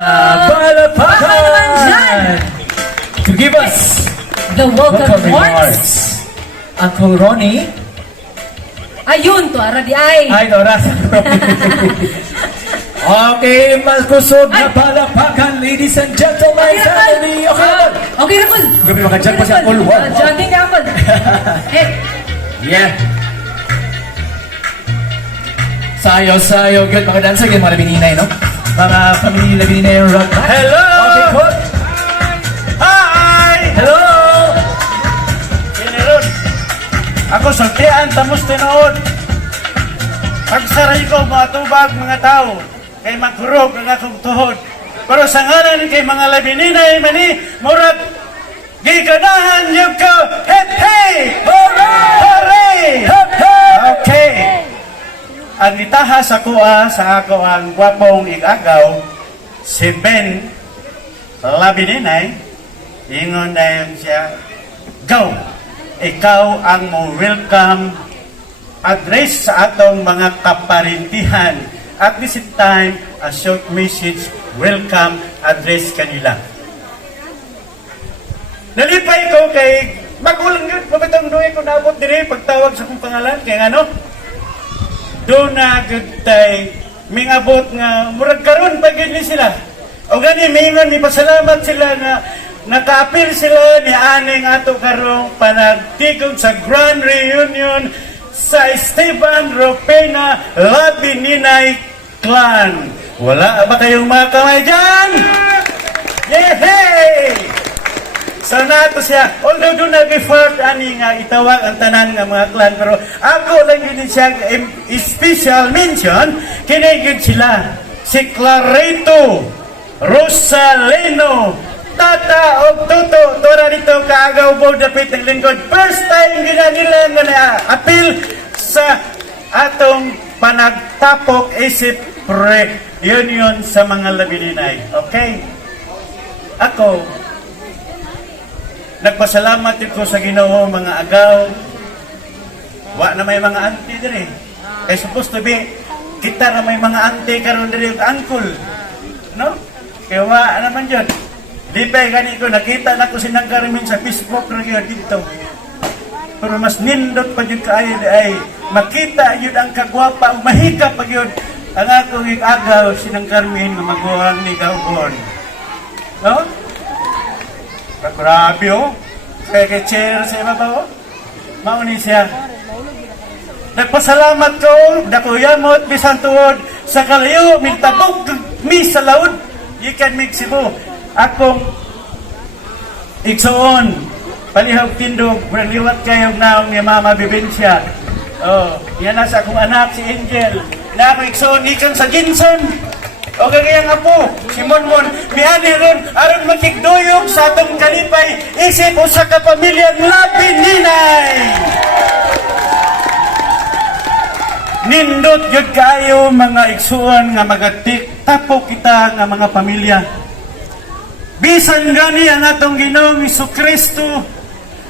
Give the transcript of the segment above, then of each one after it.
Palapakan! To give us the welcome remarks, remarks. Uncle Ronnie. Ayun to, ara di ay. Ay, oras. Okay, magkusog na palapakan, ladies and gentlemen, family. Okay naman. Okay naman. Gabi makadyan pa si Uncle. Wow. Jogging naman. Yeah. Sayo, good. Mga dancer, good. Mga labininay, no? Mga family labininay yung rock. Hello! Okay, good. Hi! Hello! Kinirod. Ako sultian, tamos tinood. Pagsaray ko, mga tubag, mga tao. Kay magkurog ang akong tuhod. Pero sa ngalan kay mga labininay, mani, murag, giganahan yung ko. Hep, hey! Hooray! Hooray! Hep, hep! Okay. Ang itaha sa kuha sa ako ang gwapong igagaw, si Ben Labininay, ingon na yun siya, go! Ikaw ang mo welcome address sa atong mga kaparintihan. At the same time, a short message, welcome address kanila. Nalipay ko kay magulang yun, mabitang doon ko naabot dire pagtawag sa kong pangalan, kaya ano? Doon na good tay mingabot nga murag karon pag ni sila. O gani mingon ni pasalamat sila na naka-appeal sila ni aning ato karong panagtigom sa Grand Reunion sa Esteban Ropena Labininay Clan. Wala ba kayong mga kamay dyan? Yehey! So nato siya, although doon nag-effort ani nga itawag ang tanan nga mga clan, pero ako lang yun siya special mention, kinigid sila. Si Clarito Rosaleno, Tata o Toto, tora dito kaagaw bo dapit ng lingkod. First time gina nila nga na-appeal sa atong panagtapok isip pre-union sa mga labininay. Okay? Ako, nagpasalamat ko sa Ginoo mga agaw. Wa na may mga auntie dire. Kay supposed to be kita na may mga auntie karon dire ug uncle. No? Kaya wa naman jud. Di pa gani ko nakita na ko sinang Carmen sa Facebook ra gyud dito. Pero mas nindot pa jud kaayo ay makita jud ang kagwapa ug mahika pa jud ang akong agaw sinang Carmen nga maguwang ni Gawon. No? Grabe oh. Kaya chair sa iba oh. Mauni siya. Nagpasalamat ko, dakuyamot, bisan tuod, sa kalayo, mintabog, mi sa laod, ikan migsibo. Akong igsoon, palihog tindog, liwat kayong naong ni Mama Bibensya. Oh, yan na sa akong anak, si Angel. Na ako igsoon, ikan sa Ginson. O gagayang apo, si Monmon, mihani ron, aron makikduyog sa atong kalipay, isip o sa kapamilyang Labininay. Nindot yun kayo mga igsuon nga magatik, tapo kita nga mga pamilya. Bisan gani ang atong Ginoong Jesucristo,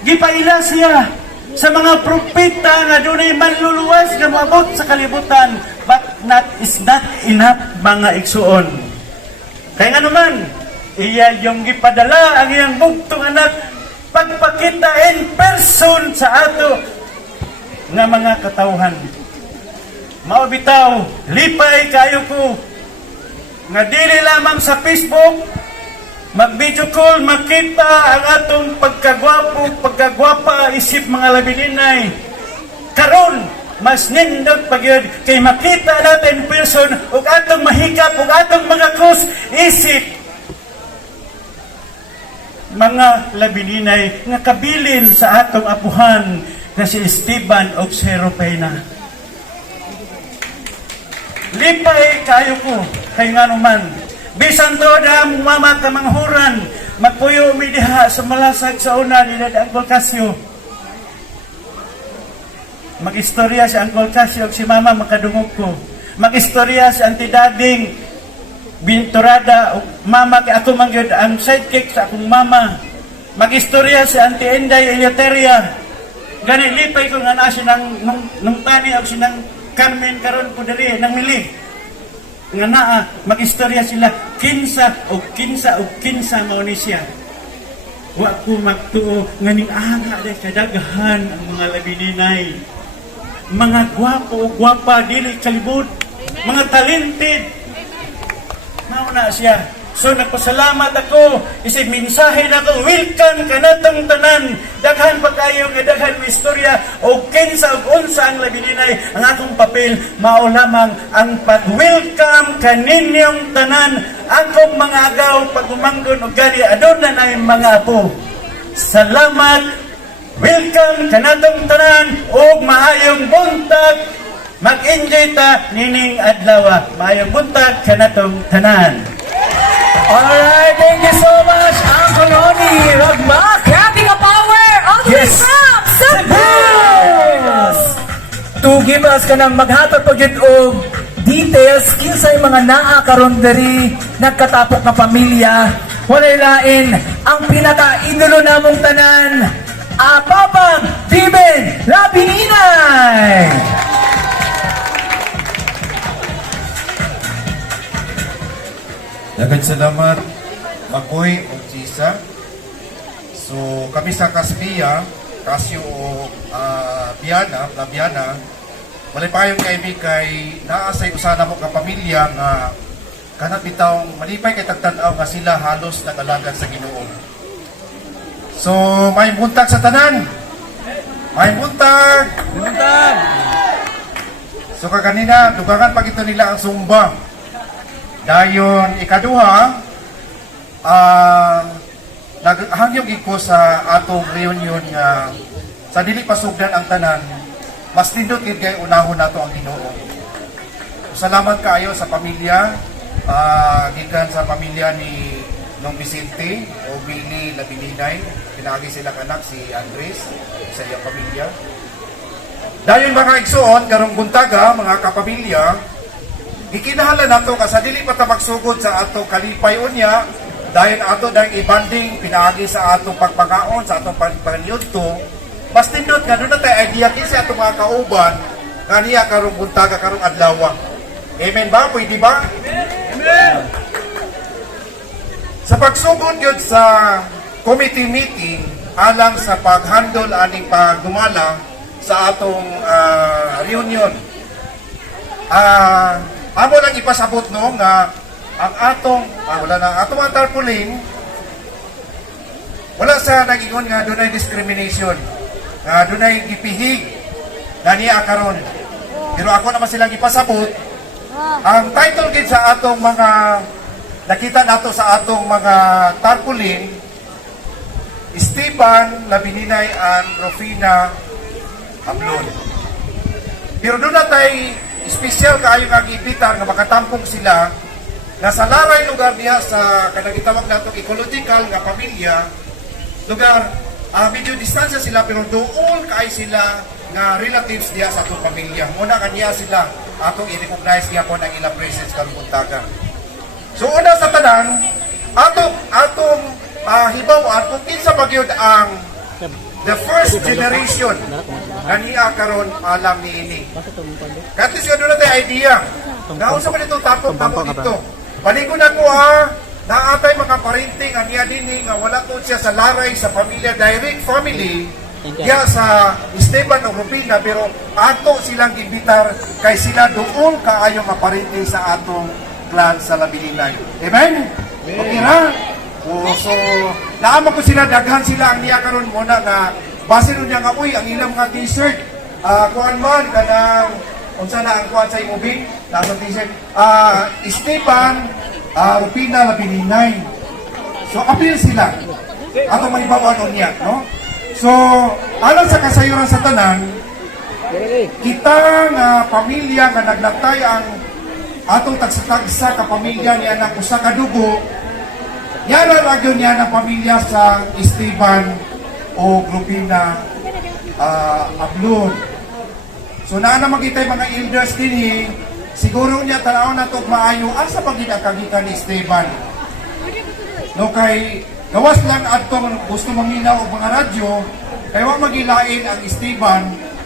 gipaila siya sa mga propeta nga dunay manluluwas nga moabot sa kalibutan, but is not enough mga igsuon. Kaya nga naman, iya yung gipadala ang iyang bugtong anak pagpakita in person sa ato nga mga katawhan. Maubitaw, lipay kayo ko nga dili lamang sa Facebook mag-video call, makita ang atong pagkagwapa isip mga labininay. Karon, mas nindot pagyud kay makita natin person ug atong mahikap ug atong mga krus isip mga labininay nga kabilin sa atong apuhan nga si Esteban ug si Ropena. Lipay kayo ko kay nganuman bisan to da mama ka manghuran magpuyo mi diha sa malasag sa una ni Uncle Casio. Mag-istorya si Uncle Casio ug si mama makadungog ko. Mag-istorya si Auntie Dading Binturada ug mama kay ako man gyud ang sidekick sa akong mama. Mag-istorya si Auntie Enday Eleuteria. Gani lipay ko nga naa siya nung tani ug sinang Carmen karon po diri nang mili. nga naa magistorya sila kinsa o kinsa mao ni siya. Wa ko magtuo nga ning aga day kadaghan ang mga labininay. Mga gwapo o gwapa dili kalibot, mga talented. Mao na siya. So nagpasalamat ako, isip mensahe na ko, welcome ka na tong tanan. Daghan pa kayo nga daghan mo istorya o kinsa ug unsa ang labininay. Ang akong papel mao lamang ang pag-welcome kaninyong tanan. Akong mga agaw pagumanggon og gani aduna nay mga apo. Salamat. Welcome kanatong tanan og maayong buntag. Mag-enjoy ta nining adlaw. Maayong buntag kanatong tanan. Alright, thank you so much, Uncle Ronnie Ragmak. Grabe ka power! All the way Yes. from Cebu! To give us kanang maghatag po yun og details kinsay mga naa karon diri nagkatapok nga pamilya. Walay lain ang pinaka-idolo namong tanan, Apapang Biben Labininay. Daghang salamat, Makoy o Chisa. So, kami sa Kasbiya, Kasyo o Labiana, malipayong kaibig kay naasay usana mo ka pamilya nga kanat bitawng malipay kay tagtanaw nga sila halos nag-alagad sa Ginoo. So, may buntag sa tanan. May buntag. So, kaganina, dugangan pa ito nila ang sumba. Dayon ikaduha, naghangyog ko sa atong reunion nga sa dili pasugdan ang tanan, mas nindot gid kay unahon nato ang Ginoo. Salamat kaayo sa pamilya, gikan sa pamilya ni Nong Vicente o Billy Labininay, pinagi sila kanak si Andres sa iyang pamilya. Dayon mga igsoon karong buntaga mga kapamilya, gikinahanglan nato sa dili pa ta magsugod sa atong kalipay unya dahil ato dang ibanding pinaagi sa atong pagpangaon sa atong pagpanyudto. Mas nindot nga doon tayo idea kinsa atong mga kauban nga niya karong buntaga karong adlaw. Amen ba? Pwede ba? Amen. Sa pagsugod yun sa committee meeting alang sa paghandle aning pagdumala sa atong reunion. Amo lang ipasabot no nga ang atong atong mga tarpaulin wala sa nagingon nga dunay discrimination, nga dunay gipihig na niya karon. Pero ako naman silang ipasabot ang title gid sa atong mga nakita nato sa atong mga tarpaulin, Esteban Labininay and Rufina Ablon. Pero doon na tayo espesyal kaayo nga gibitar nga makatampong sila na sa laray lugar niya sa kanang gitawag natong ecological nga pamilya lugar, medyo distansya sila pero doon kaay sila nga relatives niya sa atong pamilya. Muna kaniya sila atong i-recognize niya po ng ilang presence karong buntaga. So una sa tanan atong hibawan kung kinsa ba gyud ang the first generation na niya karon alam ni ini. Katis ka doon natin idea. Naunsa ko nito tapok dito. Paligo na ko naatay mga parenting ang niya din nga wala to siya sa laray sa pamilya, direct family. Diya sa Esteban o Rubina pero ato silang gibitar kay sila doon kaayo maparenting sa atong clan sa Labininay. Amen? Okay na? So, naama ko sila, daghan sila ang niya karon muna na base nun niya nga, uy, ang ilang mga t-shirt, kuhan man, kanang, unsa na ang kuhan sa imubing, nasa t-shirt, Esteban, Rupina, Labininay. So, appeal sila. Ato may bawanon niya, no? So, alam sa kasayuran sa tanan, kita nga pamilya nga naglatay ang atong tagsa-tagsa ka pamilya niya ng usa ka dugo, yara lagyo niya ng pamilya sa Esteban o Rupina Ablon. So naa na makita mga elders din siguro niya tanaw na itong maayo asa pag ginakagikan ni Esteban. No kay gawas lang atong gusto maminaw og mga radyo kay wa magilain ang Esteban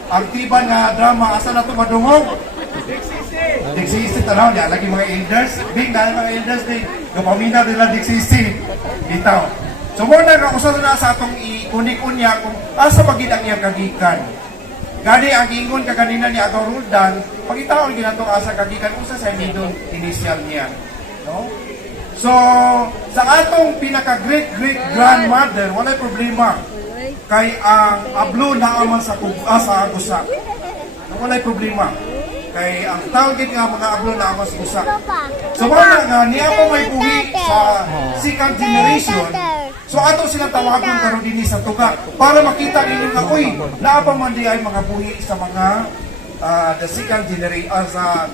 ang tiban nga drama asa na ito madungog. Digsisi tanaw niya, lagi mga elders. Bing, dahil mga elders din. Kapamina nila digsisi. Bitaw. So muna nga usa na sa atong iunik-unya kung asa magid ang iyang kagikan. Gani ang ingon ka kanina ni Ato Roldan, pagitaon ginatong asa kagikan usa sa middle initial niya. No? So, sa atong pinaka-great grandmother, walay problema. Kay ang ablo na aman sa sa agusa. Walay problema. Kay ang tawagin nga mga ablo na aman sa usa. So wala nga niya pa may buhi sa second generation. So ato sila tawagon karon dinhi sa tuga para makita ninyo nga uy, naa pa man di ay mga buhi sa mga the second generation sa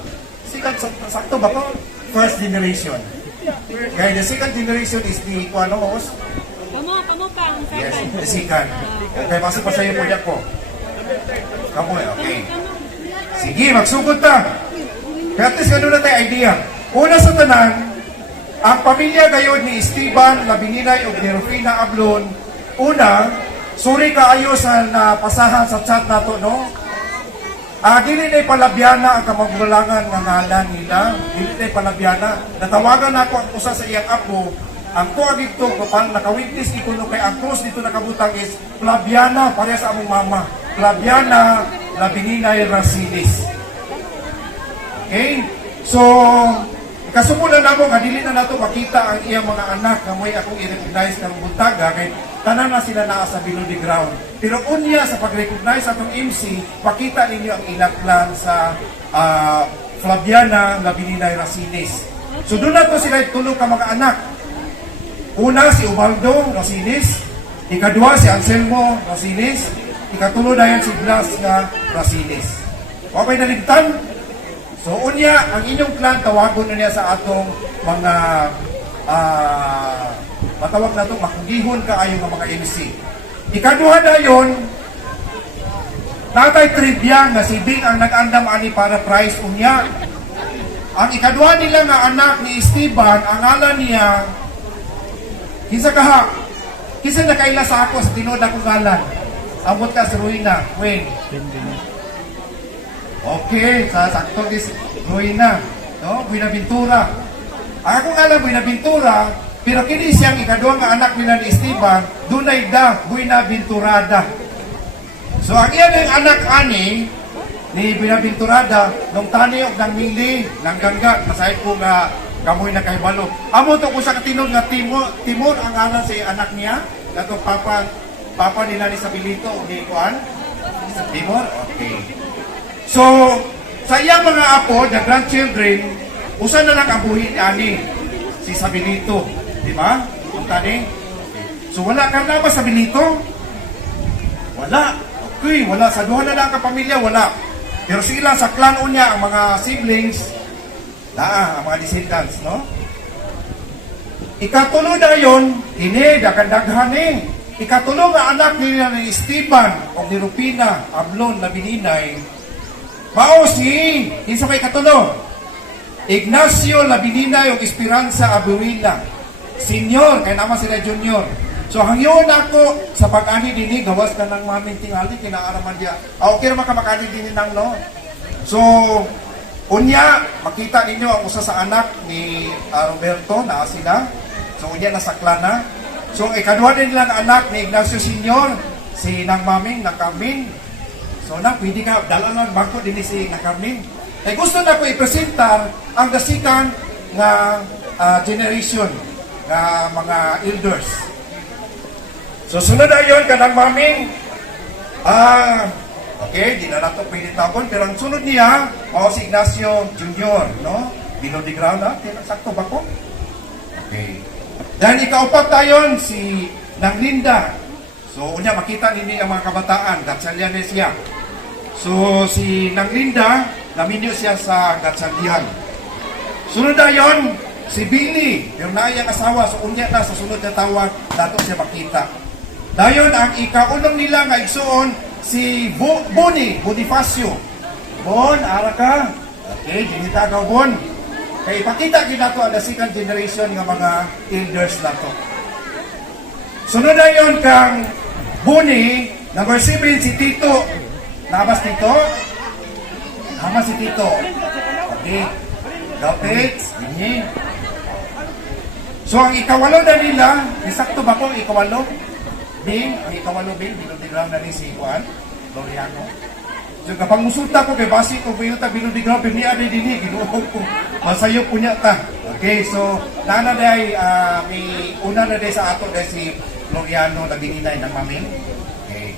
second sakto ba to? First generation. Kaya the second generation is the host. Kamu pa. Yes, the second. Okay, basta pa sa'yo po niya po. Kamu okay. Sige, magsugod ta. Kaya at least ganun na tayo idea. Una sa tanan, ang pamilya gayon ni Esteban, Labininay, ug ni Rufina Ablon, una, sorry kaayo sa napasahan sa chat nato, no? Dili na palabyana ang kamagbulangan ng ngalan nila. Dili na palabyana. Natawagan ako ang usa sa iyang apo. Ang tuwa dito, kapag nakawitness dito no, kay ang cross dito nakabutang is Flaviana, pareha sa among mama. Flaviana Labininay Rasilis. Okay? So, kasumulan na mo, dili na nato makita ang iyang mga anak na may akong i-recognize ng buntaga kay tanan na sila naa sa below the ground. Pero unya sa pag-recognize atong MC, pakita ninyo ang ilaklan sa Flaviana Labininay Rasilis. So doon na to sila tulong ka mga anak. Una, si Ubaldo Rasilis. Ikadua, si Anselmo Rasilis. Ikatulo na yan si Blas na Rasilis. Okay na ligtan? So, unya, ang inyong clan, tawagon na niya sa atong mga matawag na ito, makugihon ka ayon ng mga MC. Ikaduha na yun, natay trivia nga si Bing ang nag-andam ani para prize unya. Ang ikaduha nila nga anak ni Esteban, ang ngalan niya, kinsa kaha? Kinsa nakaila sa ako sa tinuod akong ngalan? Ambot ka si Ruina. When? Okay, sa sakto is Ruina. No? Buenaventura. Ang akong ngalan Buenaventura, pero kini siyang ikaduha nga anak nila ni Esteban, dunay da, Buenaventurada. So ang iyan ang anak ani ni Buenaventurada, nung tani og nang mili, nang gangga, masahit ko nga kamoy na kay balo. Amo to ko sa katinod nga Timor ang ngalan sa anak niya, katong papa nila ni Sabilito o ni Kuan sa Timor. Okay. So sa iyang mga apo, the grandchildren, usa na lang ang buhi ni ani si Sabilito, di ba? Ang tani. Okay. So wala ka na ba Sabilito? Wala. Okay, wala sa duha na lang ka pamilya, wala. Pero sila sa clan unya ang mga siblings ang mga descendants, no? Ikatulo na yun, kini, daghan ni. Ikatulo nga anak nila ni Esteban, o ni Rufina, Ablon, Labininay, mao si, isa kay katulo, Ignacio Labininay o Esperanza Abuela, senior, kaya naman sila junior. So hangyon ako sa pag-ani dini, gawas ka ng maming tingali, kinaaraman diya. Okay naman ka mag-ani dini nang, no? So, unya, makita ninyo ang usa sa anak ni Roberto, na sila. So, unya nasa clan na. So, ikaduha din nila ang anak ni Ignacio Senior, si Nang Maming, Nang Carmen. So, na, pwede ka, dala lang bangko din si Nang Carmen. Eh, gusto na ko i-presentar ang the second na generation na mga elders. So, sunod na yun, Nang Maming, okay, di na nato pwede tabon, pero ang sunod niya, si Ignacio Junior, no? Below the ground, sakto ba ko? Okay. Then ikaupat tayo, si Nang Linda. So, unya makita ninyo ang mga kabataan, Gatchalianes siya. So, si Nang Linda, naminyo siya sa Gatchalian. Sunod na yun, si Billy, yung naayang asawa, so unya na sa sunod na tawag, dato siya makita. Dayon, ang ikaunong nila nga igsuon, si Bonifacio. Bon, ara ka? Okay, dinita ka, Bon. Kaya ipakita kita to ang the second generation ng mga elders na to. Sunod na yun kang Boni, number 7, si Tito. Nabas Tito? Nama si Tito. Okay. Dinhi. Dapat, dinhi. So ang ikawalo na nila, isakto ba ko ang ikawalo? Bing, ang ikawalo Bing, binudigraw na rin si Juan, Loriano. So kapag musulta ko, bebasi ko, buyuta, binudigraw, bini aday dinhi, ginuhog ko. Masayo po niya ta. Okay, so, nana day, may una na day sa ato day si Loriano na bininay ng maming. Okay.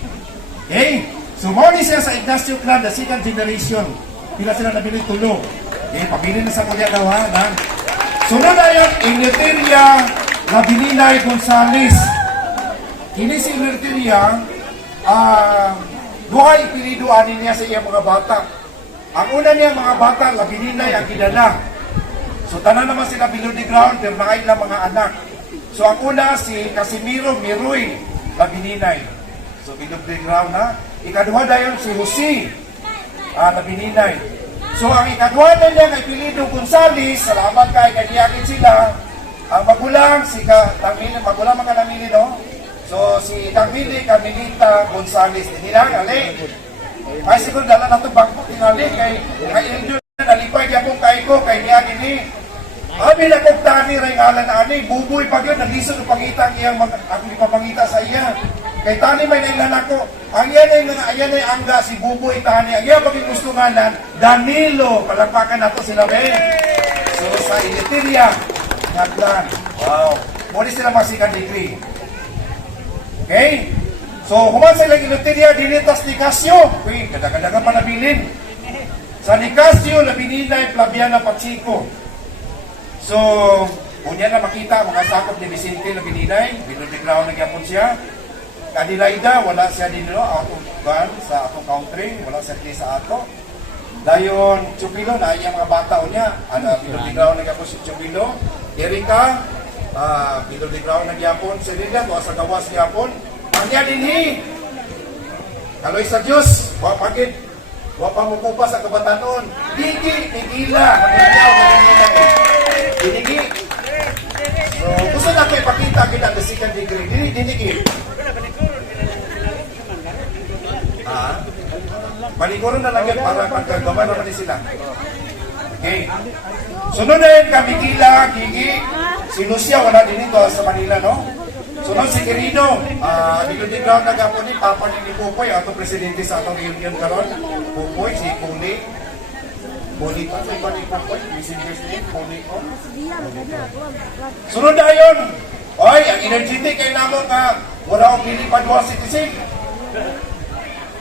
Okay, so morning siya sa Ignacio Clan, the second generation. Pila sila nabili tulo. Okay, pabili na sa kuya daw ha. Sunod na yun, Inglaterra Labilinay Gonzales. Kini si Inglaterra, duhay ipiniduanin niya sa iyang mga bata. Ang una niya mga bata, Labilinay ang gidala. So tanan naman sila below the ground, pero nakailang mga anak. So ang una si Casimiro Miroy Labilinay. So below the ground na. Ikaduha dayon si Jose Labilinay. So ang ikadwa na niya kay Pilido Gonzales, salamat kay kaniyakin sila. Ang magulang, si Tangmili, magulang mga namili, no? So si Tangmili, Camilita Gonzales, nilang, ali. Ay siguro dala na ito bangko, tinali, kay Ildo na nalipay niya kong kay niyakin ni. Abi na kong tani, ray ngalan na ani, buboy pag yun, naglisod ng pangita ang akong ipapangita sa iya. Kay tani may nailan ako, ang yan ay angga si Buboy tani, ang yan paging gusto nga nan, Danilo, palagpakan na to sila Ben. So sa Iliteria, Natlan, wow, muli sila masikan degree. Okay? So human sila Iliteria, dinitas ni Casio, uy, kadang-kadang pa nabilin. Sa ni Casio, Labininay, Flaviana Pachico. So, unya na makita, mga sakop ni Vicente Labininay, binudigraw na gyapon siya. Adelaida, wala siya din atong ban sa atong country, wala siya din sa ato. Dayon, Chupilo, na iyang mga bata o niya, binudigraw na gyapon si Chupilo. Erika, binudigraw na gyapon si Linda, tuwa sa gawas gyapon. Ang niya din kaloy sa Diyos, wapagid, wapamukupa sa kabatanon. Digi, tigila, dinigi. So, gusto na kayo ipakita kita ang second degree. Dinigi. Maliguran na lang yan para pagkagawa naman din sila. Okay. Sunod na yun, Kamikila, Gigi, si Lucia, wala din ito sa Manila, no? Sunod si Quirino, dito din ground na gapon ni Papa ni Pupoy, atong presidente sa atong reunion karon. Pupoy, si Puli. Puli pa, sa iba ni Pupoy, missing guest name, Puli ko. Sunod na yun, oy, ang energetic kayo naman ka, wala akong lilipad mo citizen.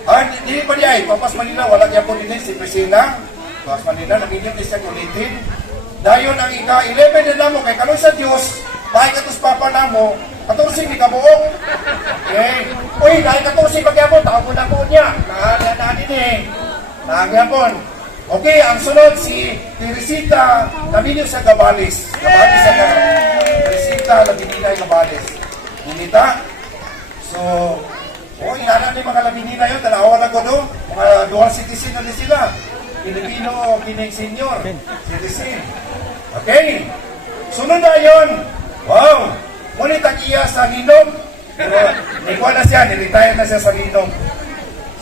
Hindi pa niya Papas Manila, wala niya po din si Priscilla. Papas Manila, nag-inyong isang ulitin. Dayon ang ika-11 na namo, kay kanoy sa Diyos, dahil katos papa namo, 14 di ka buok. Okay. Uy, dahil 14 pagyapon, tao mo na po niya. Nakadaan din eh. Nakagapon. Okay, ang sunod si Teresita Laminio sa Gabales. Gabales sa Teresita Laminio Gabales. Bumita. So, inana ni mga Laminina yun, dalawa na ko do. Mga dual citizen na din sila. Pilipino, kining senior. Citizen. Okay. Sunod na yun. Wow. Ngunit ang iya sa Linom. Pero, nikuha na siya, niretire na siya sa Linom.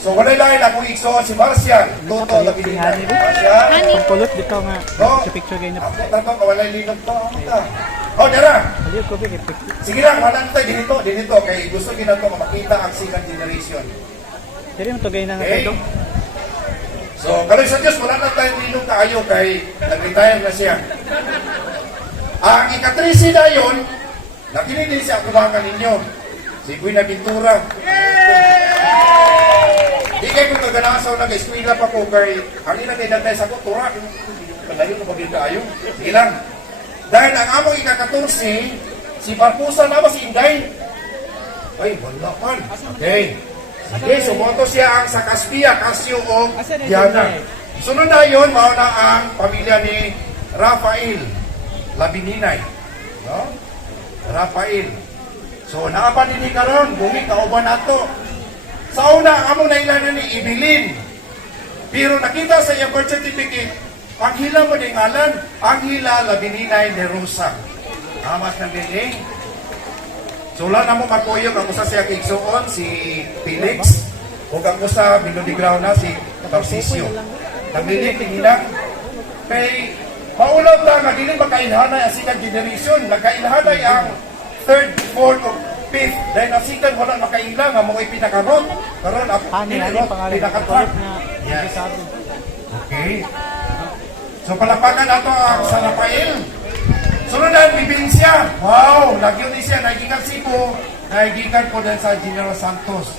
So, wala lang akong iksoon si Marcial. Toto, Laminina. Marcial. Ang kulot dito nga. No. Sa picture kayo na. Ako, tato, wala yung Linom to. Ano ta? Oh, dara. Aliyo ko bigay picture. Sige lang, wala tayo dinito. Kaya gusto ko na ito makita ang second generation. Dili mo to gay na nga Okay? kayo. So, kaloy sa Diyos, wala na tayong ninong kaayo kay nag-retire na siya. Ang ikatrisi na yun, nakinig siya ang kumangan ninyo. Si Guina Pintura. Di kayo kung kaganasaw nag-eskwila pa ko kay ang ilang dinagay sa kultura. Palayo na maging kaayo. Sige lang. Dahil ang among ika-14, si Barpusa naman si Inday. Ay, wala man. Okay. Sige, sumoto siya ang sa Caspia, Casio o Diana. Sunod na yun, mauna ang pamilya ni Rafael Labininay. No? Rafael. So, naapan din karon, bumi kauban nato. Sa una, ang among nailanan ni Ibilin. Pero nakita sa iyang birth certificate, ang hila mo ng ngalan, ang hila Labininay de Rosa. Amas ng biling. So, wala na mo makuyog ang usa siya kigsuon, si Felix. O ang usa, binudigraw na si Tarcisio. Naglilig, tingilang. Kay maulaw ta nga dili makailhanay ang second generation, nagkailhanay ang third, fourth, o fifth. Dahil ang second wala makailang nga mga pinakarot. Karon ang Hani pangalan. pinakatrap. Yes. Sabi. Okay. So palakpakan nato ang San Rafael. Sunod na ang Bibinsya. Wow, nagyo ni siya nagikan Cebu, nagikan po din sa General Santos.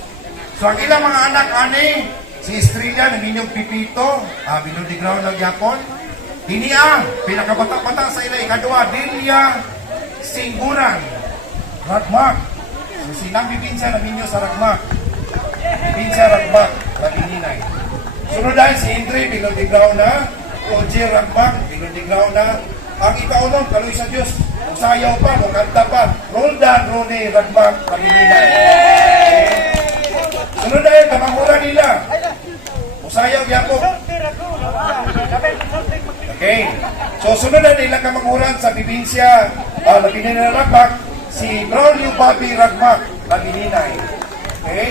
So ang ilang mga anak ani, si Estrella naminyong Pipito, binudigraw ng Yapon. Hinia, pinakabata-bata sa ila ikadua, Delia Singguran, Ragmak. So silang Bibinsya naminyo sa Ragmak. Bibinsya Ragmak, Labininay. Sunod dahil si Indre, binudigraw na. Oje Ragmak, binudigraw na. Ang ikaunong, kaloy sa Diyos, sayaw pa, mukanta pa. Roldan, Rone, Ragmak, Labininay. Sunod dahil, kamangura nila. Usayaw, Yapo. Okay. So, sunod na nila kamanguran sa Bibinsya, Labininay na Ragmak, si Braulio Bobby Ragmak, Labininay. Okay.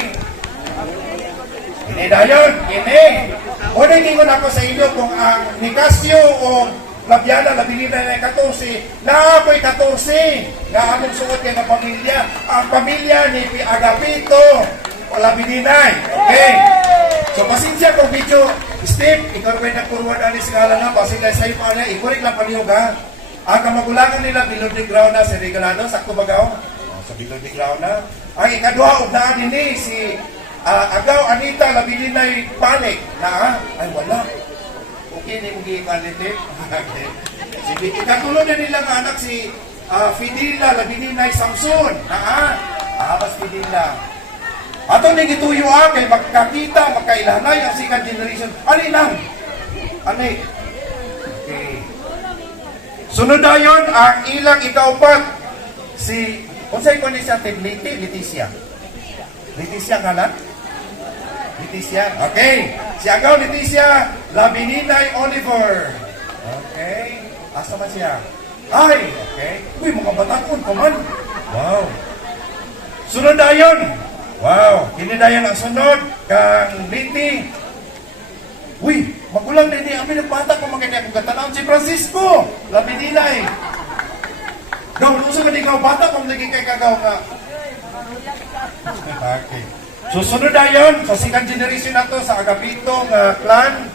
Ini dayon, ini. Una ingon ako sa inyo kung ang Nicasio o Labiana, Labininay na 14, naapoy 14, nga among suot yan ang pamilya. Ang pamilya ni Agapito o Labininay. Okay. So, pasensya kung video, Steve, ikaw rin nagpurwan alis nga lang na, pasensya sa'yo pa na, ikurik lang paniyog ha. Ang kamagulangan nila, Bilod de Grau na, si Regalado, sakto bagaw? Sa Bilod de Grau na. Ang ikaduha, ugnaan din si Agaw, Anita, Labininay, Panik, na ay wala. Okay, hindi mo gikalite. Sige, ikatulo na nilang anak si Fidila, Labininay, Samson, na Abbas Fidila. Ato ni gituyo kay magkakita, magkailanay ang second generation. Ano lang? Ano? Okay. Sunod na yun, ang ilang ikaupat, si, kung sa'yo ko ni siya, Leticia. Leticia nga lang? Leticia. Okay. Si Agaw Leticia, Labininay Oliver. Okay. Asa man siya? Ay! Okay. Uy, mga batakon pa man. Wow. Sunod na yun. Wow. Kinidayan ang sunod. Kang Liti. Uy, magulang na hindi. Amin ang bata ko maganda akong katanawin. Si Francisco. Labininay. Gaw, gusto ka di ikaw bata kung lagi kay kagaw nga. Okay. Susunod na yun, sa second generation na to, sa Agapitong clan.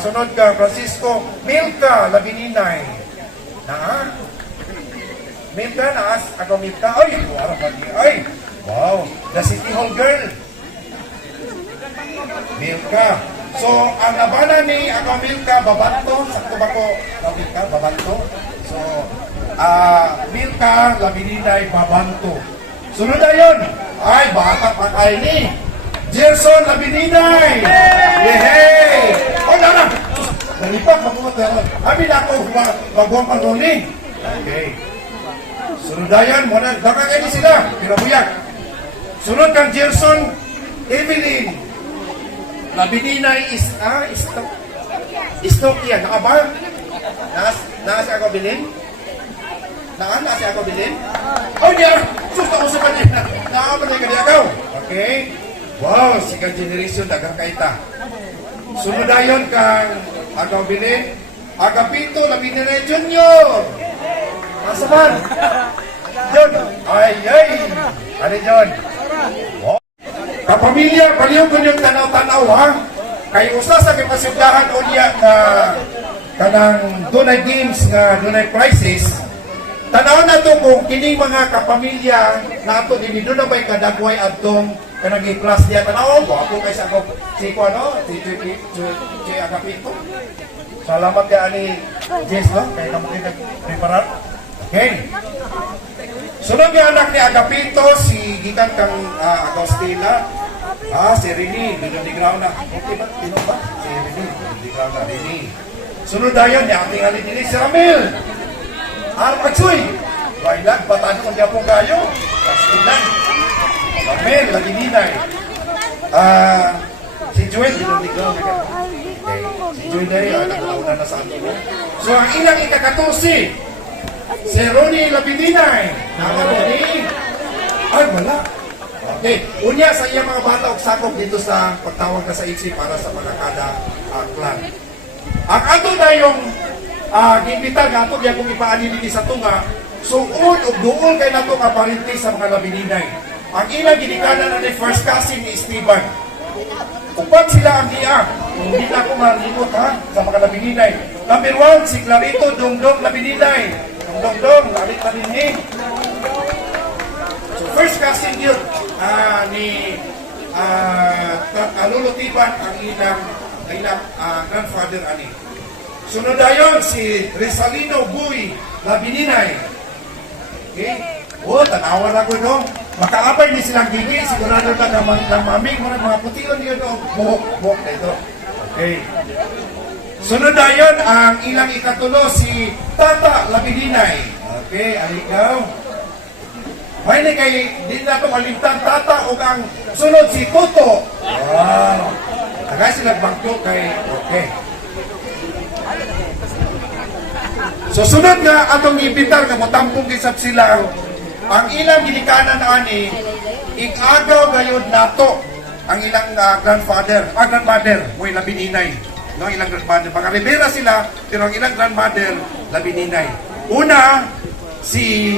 Sunod ka, Francisco, Milka, Labininay. Na? Milka, naas, ako Milka. Ay, wala ba niya? Ay, wow, the City Hall girl. Milka. So, ang labanan ni ako Milka, Babanto, sakto ba ko, Milka, Babanto? So, Milka, Labininay, Babanto. Sunod na yun. Ay, bata pa kayo ni Gerson Labininay. Yehey! O, na. Nalipat, mabuhat na yun. Amin ako, magawang panroling. Okay. Sunod na yun. Baka kayo sila. Pinabuyak. Sunod kang Gerson Evelyn Labininay Istokia. Nakaba? Naas ako bilin? Nasa ako bilin? Oh, diyan! Susta ko sa kanila. Nakakapanay ka niya ikaw. Okay. Wow, second generation, dagang kaita. Sunod na yun kang agaw bilin. Agapito, Labininay Junior. Nasa man? John. Ay. Ano John? Wow. Kapamilya, paliw ko yung tanaw-tanaw ha. Kay usa sa kipasugdahan o niya na kanang dunay games nga dunay prizes. Tanaw na to kung kining mga kapamilya na ato din doon na ba'y kadagway atong kanang i-class niya. Tanaw, ako kay sa ako si Kuano, si Agapito. Salamat kay ani Jess, no? Kaya naman kayo nag-preparar. Okay. Sunod yung anak ni Agapito, si gikan kang Agostila. Si Rini, Binodigraw na. Okay ba? Tino ba? Si Rini, Binodigraw na. Rini. Sunod na yun, yung ating alin nila, si Ramil. Agsoy! Wailan, bataan ko niya pong kayo. Kastilan. Ramil, Labininay. Si Joel, Binodigraw na. Okay. Si Joel na rin, naglauna na sa ato. So, ang ilang ikakatusi, si Ronnie Labininay. Ronnie. Ay, wala. Okay. Unya sa iya mga bata og sakop dito sa pagtawag ka sa ICSI para sa mga kada clan. Ang ato na yung gimbita nga ato yung kung ipaanili sa tunga, suod o duol kay nato nga parinti sa mga labininay. Ang ilang ginikanan na ni first cousin ni Esteban. Upat sila ang iya. Hindi na ako malimot ha sa mga labininay. Number 1, si Clarito Dongdong Labininay. Dongdong, lalit na din eh. So first cousin yun ni Lolo Tiban ang ilang grandfather ani. Sunod ayon si Rizalino Buy Labininay. Okay? Oh, tanawan ako no. Makaabay ni silang gigi, sigurado na ng maming mga pution yun o buhok na ito. Okay. Sunod ayon ang ilang ikatulo si Tata Labininay. Okay, aligaw. May ni kay din na itong alimtan Tata o ang sunod si Toto. Wow. Tagay sila bangko kay okay. So sunod nga atong ipitar nga motampong kisap sila ang ilang ginikanan ani ikagaw gayud nato ang ilang grandmother mo Labininay no ilang grandmother mga Rivera sila pero ang ilang grandmother Labininay. Una si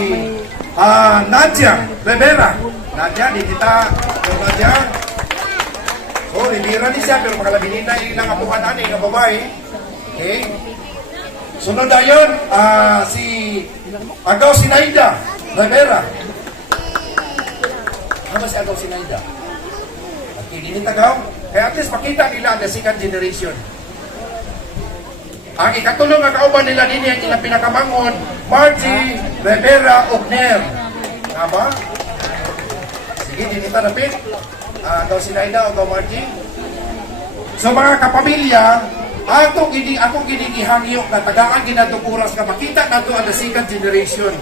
Nadia Rivera. Nadia di kita Nadia. Oh, Rivera ni siya pero mga Labininay ilang apuhan ani nga babae. Okay? Sunod ayon si Agaw Sinaida Rivera. Ano ba si Agaw Sinaida? Okay, hindi tagaw. Kaya at least makita nila ang second generation. Ang ikatulong nga kauban nila din ang ilang pinakamangon, Margie Rivera Ogner. Nga ba? Sige, hindi kita napit. Agaw Sinaida o Agaw Margie. So mga kapamilya, akong ginigihangyo na tagaan ginatong oras nga makita nato ang second generation.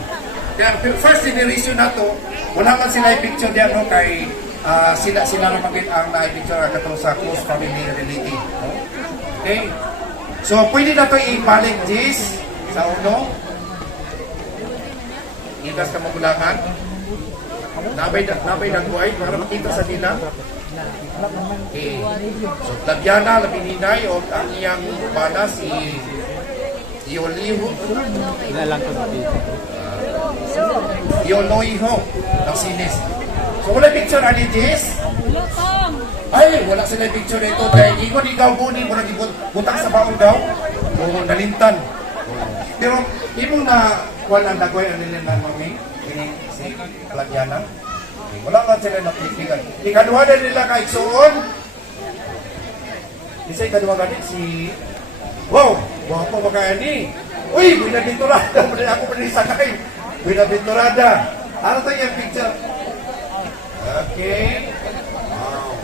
Kaya first generation nato, wala man sila i-picture diyan no kay sila na magit ang na-picture ang katong sa close family relative. No? Okay. So pwede na to ibalik this sa uno. Itas ka magulangan. Nabay ng buhay para makita sa nila. Okay. So, Labiana, Labininay, o ang iyang bana si Ioliho. Ioloiho ng Sinis. So, wala picture ani Jess? Ay, wala sila picture ito. Dahil ingon ikaw buni mo butang sa baon daw. O nalintan. Pero, imong na kuwan ang dagway ang nila ng mami. Ini si Labiana. Wala man sila napipigan. Ikaduha na nila kahit suon. Isa ikaduha ganit si... Wow! Wapo ba kaya ni? Uy! Binabinturada! Ako pa sakay. Binabinturada. Ano tayo yung picture? Okay. Wow.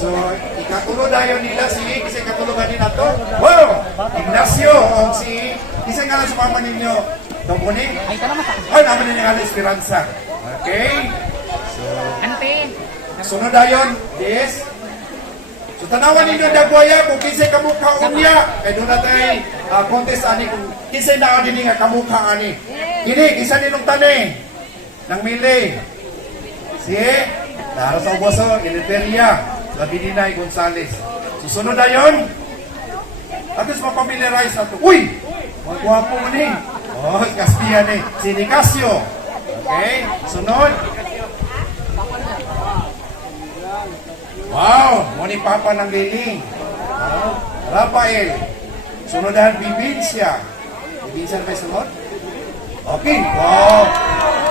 So, ikatulong na yun nila si... Kasi ikatulungan nila to. Wow! Ignacio! O si... Isa nga lang sa mama ninyo. Tungkunin? Ay, naman ninyo nga Esperanza. Okay? Sunod ayon, yes. So tanawan ninyo dagwaya kung kinsay kamukha unya. Kaya doon natin contest ani kung kinsay na din nga kamukha ani. Ini kisa ninong tani ng mili. Sige. Daro sa uboso, Eliteria, Labininay Gonzales. Susunod ayon. At least mapamiliarize nato. Uy! Magwapo mo ni. Oh, Caspian eh. Si Nicasio. Okay. Sunod. Wow! Muni Papa ng Lili. Rafael. Sunodahan Bibinsya. Bibinsya na ba sunod? Okay. Wow!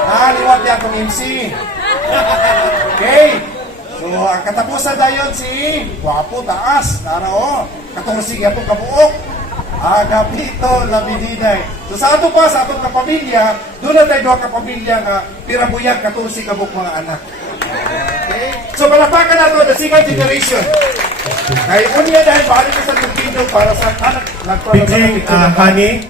Nakaliwat niya akong MC. Okay. So, ang katapusan na yun si Guapo Taas. Naro. 14 po kabuok. Agapito Labininay. So, sa ato pa, sa atong kapamilya, doon na tayo doon kapamilya nga pirabuyag 14 kabuk mga anak. Okay? So, palapakan nato the second generation. Kaya unya dahil balik sa Lupino para sa anak. Pidging, honey.